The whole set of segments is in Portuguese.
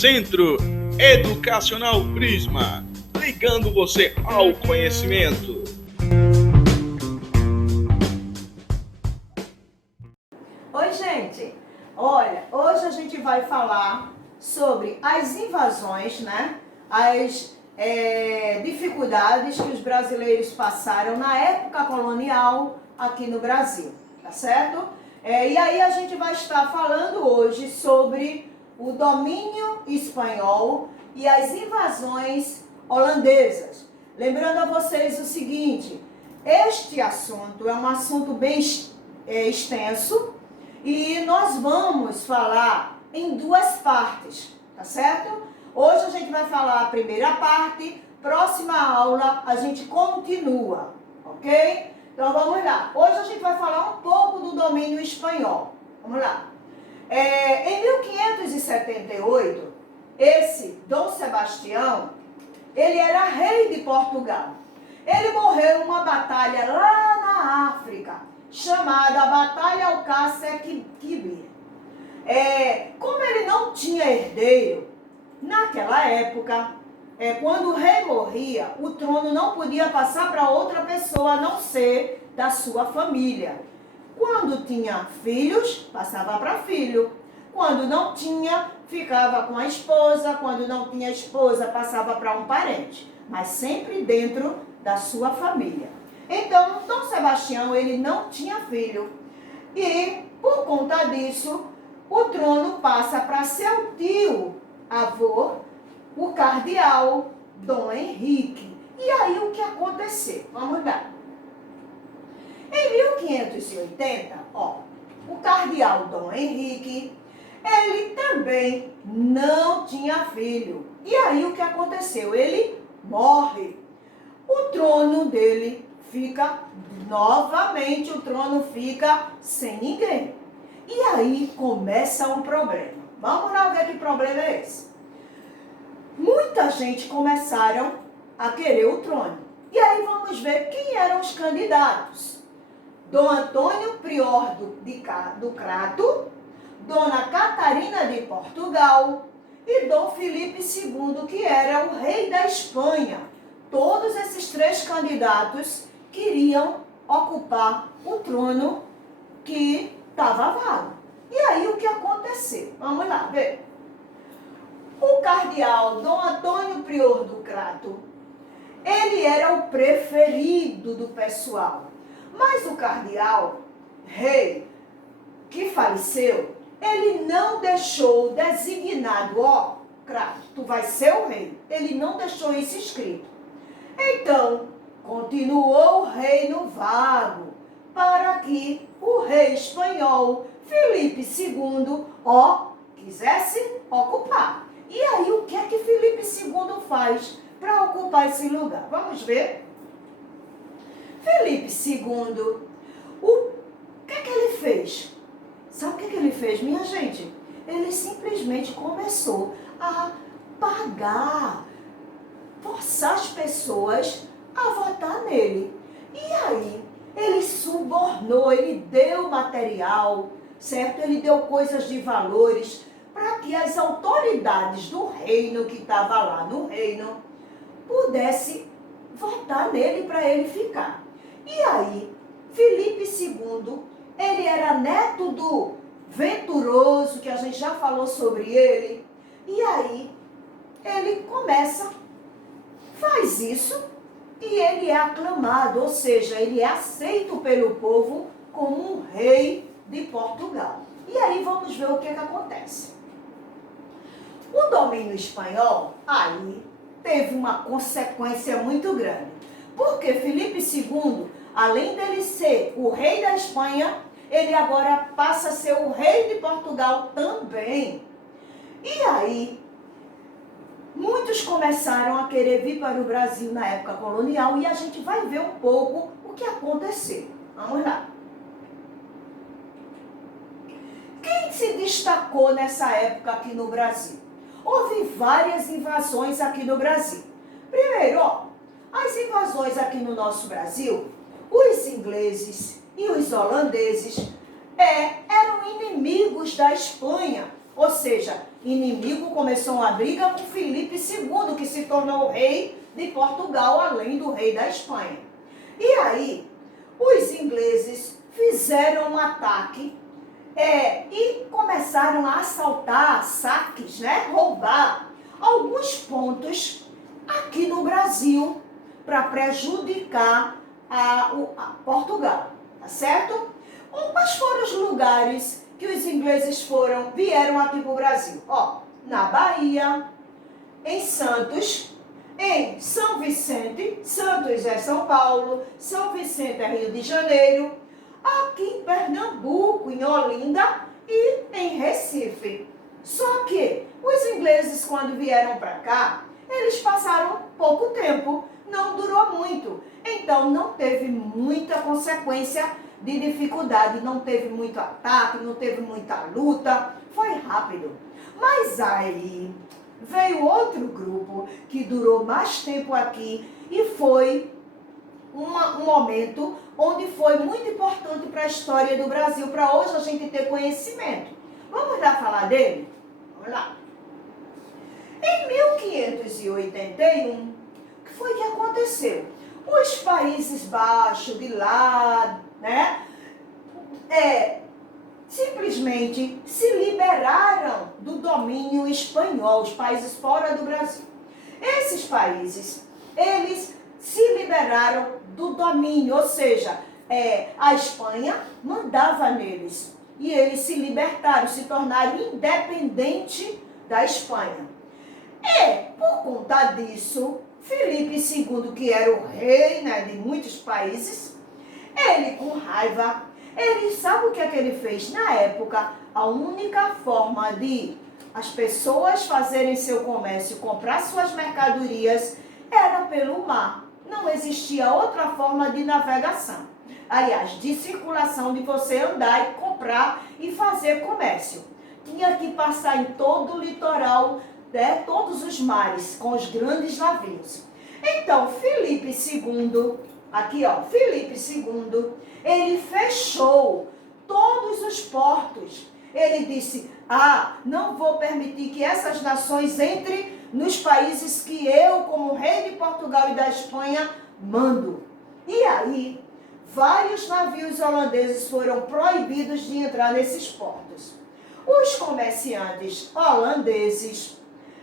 Centro Educacional Prisma, ligando você ao conhecimento. Oi, gente! Olha, hoje a gente vai falar sobre as invasões, né? As dificuldades que os brasileiros passaram na época colonial aqui no Brasil, tá certo? E aí a gente vai estar falando hoje sobre o domínio espanhol e as invasões holandesas. Lembrando a vocês o seguinte, este assunto é um assunto bem extenso e nós vamos falar em duas partes, tá certo? Hoje a gente vai falar a primeira parte, próxima aula a gente continua, ok? Então vamos lá. Hoje a gente vai falar um pouco do domínio espanhol. Vamos lá. Em 1578, esse Dom Sebastião, ele era rei de Portugal. Ele morreu em uma batalha lá na África, chamada Batalha Alcácer Quibir. Como ele não tinha herdeiro, naquela época, quando o rei morria, o trono não podia passar para outra pessoa, a não ser da sua família. Quando tinha filhos, passava para filho. Quando não tinha, ficava com a esposa. Quando não tinha esposa, passava para um parente. Mas sempre dentro da sua família. Então, Dom Sebastião, ele não tinha filho. E, por conta disso, o trono passa para seu tio, avô, o cardeal Dom Henrique. E aí o que aconteceu? Vamos lá. Em 1580, o cardeal Dom Henrique, ele também não tinha filho. E aí o que aconteceu? Ele morre. O trono dele novamente o trono fica sem ninguém. E aí começa um problema. Vamos lá ver que problema é esse. Muita gente começaram a querer o trono. E aí vamos ver quem eram os candidatos. Dom Antônio Prior do Crato, Dona Catarina de Portugal e Dom Filipe II, que era o rei da Espanha. Todos esses três candidatos queriam ocupar o trono que estava vago. E aí o que aconteceu? Vamos lá ver. O cardeal Dom Antônio Prior do Crato, ele era o preferido do pessoal. Mas o cardeal, rei, que faleceu, ele não deixou designado, Crato, tu vai ser o rei. Ele não deixou isso escrito. Então, continuou o reino vago, para que o rei espanhol, Filipe II, quisesse ocupar. E aí, o que é que Filipe II faz para ocupar esse lugar? Vamos ver. Filipe II, o que é que ele fez? Sabe o que é que ele fez, minha gente? Ele simplesmente começou a forçar as pessoas a votar nele. E aí, ele subornou, ele deu material, certo? Ele deu coisas de valores para que as autoridades do reino, que estava lá no reino, pudesse votar nele para ele ficar. E aí, Filipe II, ele era neto do Venturoso, que a gente já falou sobre ele. E aí, ele faz isso e ele é aclamado, ou seja, ele é aceito pelo povo como um rei de Portugal. E aí vamos ver o que acontece. O domínio espanhol, aí, teve uma consequência muito grande. Porque Filipe II, além dele ser o rei da Espanha, ele agora passa a ser o rei de Portugal também. E aí, muitos começaram a querer vir para o Brasil na época colonial e a gente vai ver um pouco o que aconteceu. Vamos lá. Quem se destacou nessa época aqui no Brasil? Houve várias invasões aqui no Brasil. Primeiro, as invasões aqui no nosso Brasil, os ingleses e os holandeses eram inimigos da Espanha. Ou seja, inimigo começou uma briga com Filipe II, que se tornou rei de Portugal, além do rei da Espanha. E aí, os ingleses fizeram um ataque e começaram a assaltar, saques, né? Roubar alguns pontos aqui no Brasil para prejudicar a Portugal, tá certo? Quais foram os lugares que os ingleses vieram aqui para o Brasil? Ó, na Bahia, em Santos, em São Vicente, Santos é São Paulo, São Vicente é Rio de Janeiro, aqui em Pernambuco, em Olinda e em Recife. Só que os ingleses, quando vieram para cá, eles passaram pouco tempo, não durou muito. Então, não teve muita consequência de dificuldade, não teve muito ataque, não teve muita luta, foi rápido. Mas aí veio outro grupo que durou mais tempo aqui e foi um momento onde foi muito importante para a história do Brasil, para hoje a gente ter conhecimento. Vamos lá falar dele? Vamos lá. Em 1581, o que foi que aconteceu? Os Países Baixos de lá, né, simplesmente se liberaram do domínio espanhol, os países fora do Brasil. Esses países, eles se liberaram do domínio, ou seja, a Espanha mandava neles. E eles se libertaram, se tornaram independentes da Espanha. E, por conta disso, Filipe II, que era o rei, né, de muitos países, ele com raiva, ele sabe o que é que ele fez? Na época, a única forma de as pessoas fazerem seu comércio, comprar suas mercadorias, era pelo mar. Não existia outra forma de navegação. Aliás, de circulação, de você andar e comprar e fazer comércio. Tinha que passar em todo o litoral, né, todos os mares, com os grandes navios. Então, Filipe II, aqui ó, Filipe II, ele fechou todos os portos. Ele disse, não vou permitir que essas nações entrem nos países que eu, como rei de Portugal e da Espanha, mando. E aí, vários navios holandeses foram proibidos de entrar nesses portos. Os comerciantes holandeses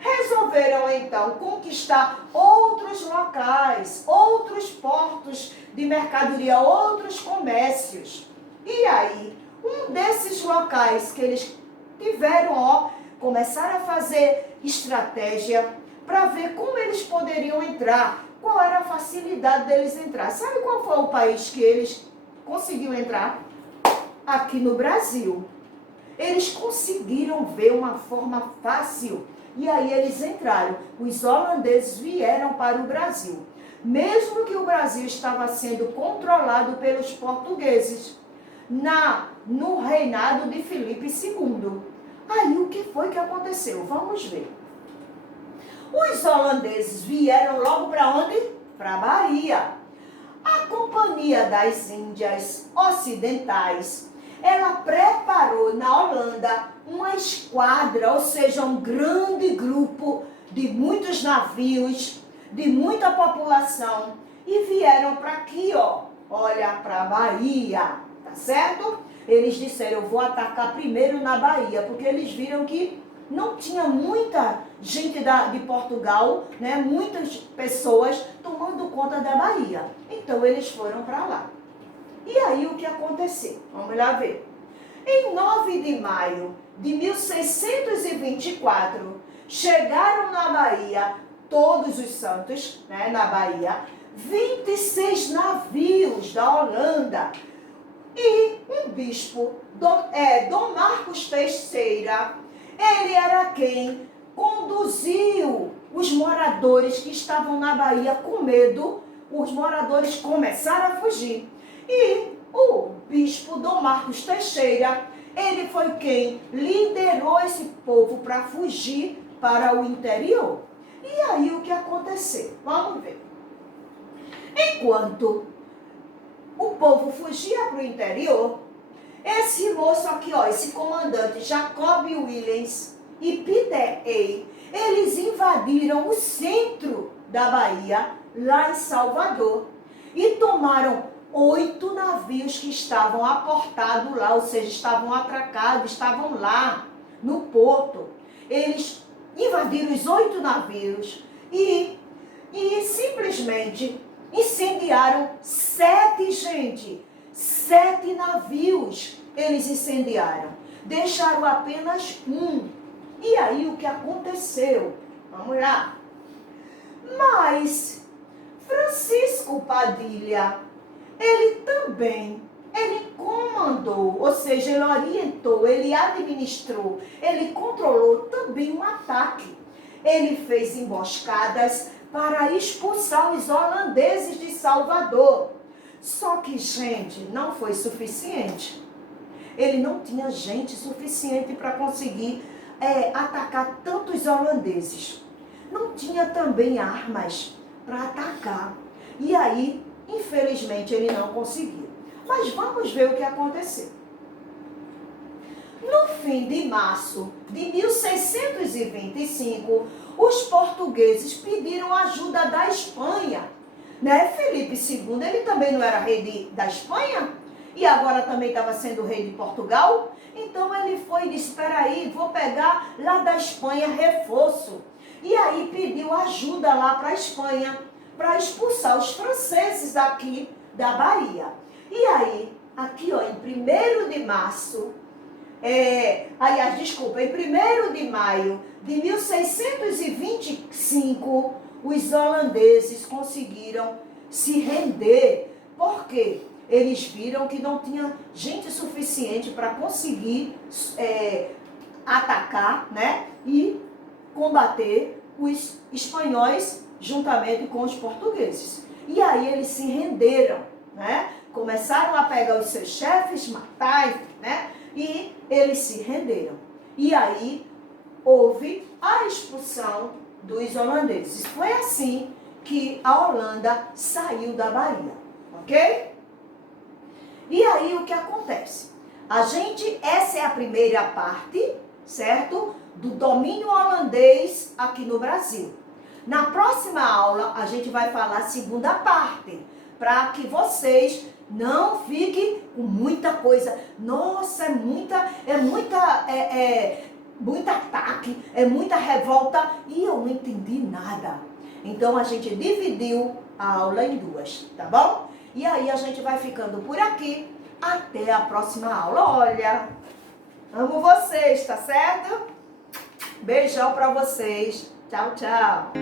resolveram então conquistar outros locais, outros portos de mercadoria, outros comércios. E aí, um desses locais que eles tiveram, começaram a fazer estratégia para ver como eles poderiam entrar, qual era a facilidade deles entrar. Sabe qual foi o país que eles conseguiram entrar? Aqui no Brasil. Eles conseguiram ver uma forma fácil. E aí eles entraram. Os holandeses vieram para o Brasil. Mesmo que o Brasil estava sendo controlado pelos portugueses. No reinado de Filipe II. Aí o que foi que aconteceu? Vamos ver. Os holandeses vieram logo para onde? Para a Bahia. A Companhia das Índias Ocidentais, ela preparou na Holanda uma esquadra, ou seja, um grande grupo de muitos navios, de muita população, e vieram para aqui, olha, para a Bahia, tá certo? Eles disseram, eu vou atacar primeiro na Bahia, porque eles viram que não tinha muita gente de Portugal, né, muitas pessoas tomando conta da Bahia. Então eles foram para lá. E aí o que aconteceu? Vamos lá ver. Em 9 de maio de 1624, chegaram na Bahia, todos os santos, né, na Bahia, 26 navios da Holanda. E um bispo, Dom Marcos Teixeira, ele era quem conduziu os moradores que estavam na Bahia com medo. Os moradores começaram a fugir. E o bispo Dom Marcos Teixeira, ele foi quem liderou esse povo para fugir para o interior. E aí o que aconteceu? Vamos ver. Enquanto o povo fugia para o interior, esse moço aqui, esse comandante Jacob Williams, e Piteei, eles invadiram o centro da Bahia, lá em Salvador, e tomaram 8 navios que estavam aportados lá, ou seja, estavam atracados, estavam lá no porto. Eles invadiram os 8 navios e simplesmente incendiaram 7 navios. Eles incendiaram, deixaram apenas um. E aí o que aconteceu? Vamos lá. Mas Francisco Padilha, ele comandou, ou seja, ele orientou, ele administrou, ele controlou também um ataque. Ele fez emboscadas para expulsar os holandeses de Salvador. Só que, gente, não foi suficiente. Ele não tinha gente suficiente para conseguir atacar tantos holandeses. Não tinha também armas para atacar. E aí, infelizmente, ele não conseguiu. Mas vamos ver o que aconteceu. No fim de março de 1625, os portugueses pediram ajuda da Espanha. Né? Felipe II, ele também não era rei da Espanha? E agora também estava sendo rei de Portugal? Então ele foi e disse, espera aí, vou pegar lá da Espanha reforço. E aí pediu ajuda lá para a Espanha, para expulsar os franceses daqui da Bahia. E aí, aqui ó, em 1º de março, em 1º de maio de 1625, os holandeses conseguiram se render. Por quê? Eles viram que não tinha gente suficiente para conseguir atacar, né, e combater os espanhóis juntamente com os portugueses. E aí eles se renderam, né? Começaram a pegar os seus chefes, matar, né? E eles se renderam. E aí houve a expulsão dos holandeses. Foi assim que a Holanda saiu da Bahia, ok? E aí o que acontece? Essa é a primeira parte, certo? Do domínio holandês aqui no Brasil. Na próxima aula a gente vai falar a segunda parte, para que vocês não fiquem com muita coisa. Nossa, muito ataque, é muita revolta e eu não entendi nada. Então a gente dividiu a aula em 2, tá bom? E aí a gente vai ficando por aqui. Até a próxima aula. Olha, amo vocês, tá certo? Beijão pra vocês. Tchau, tchau.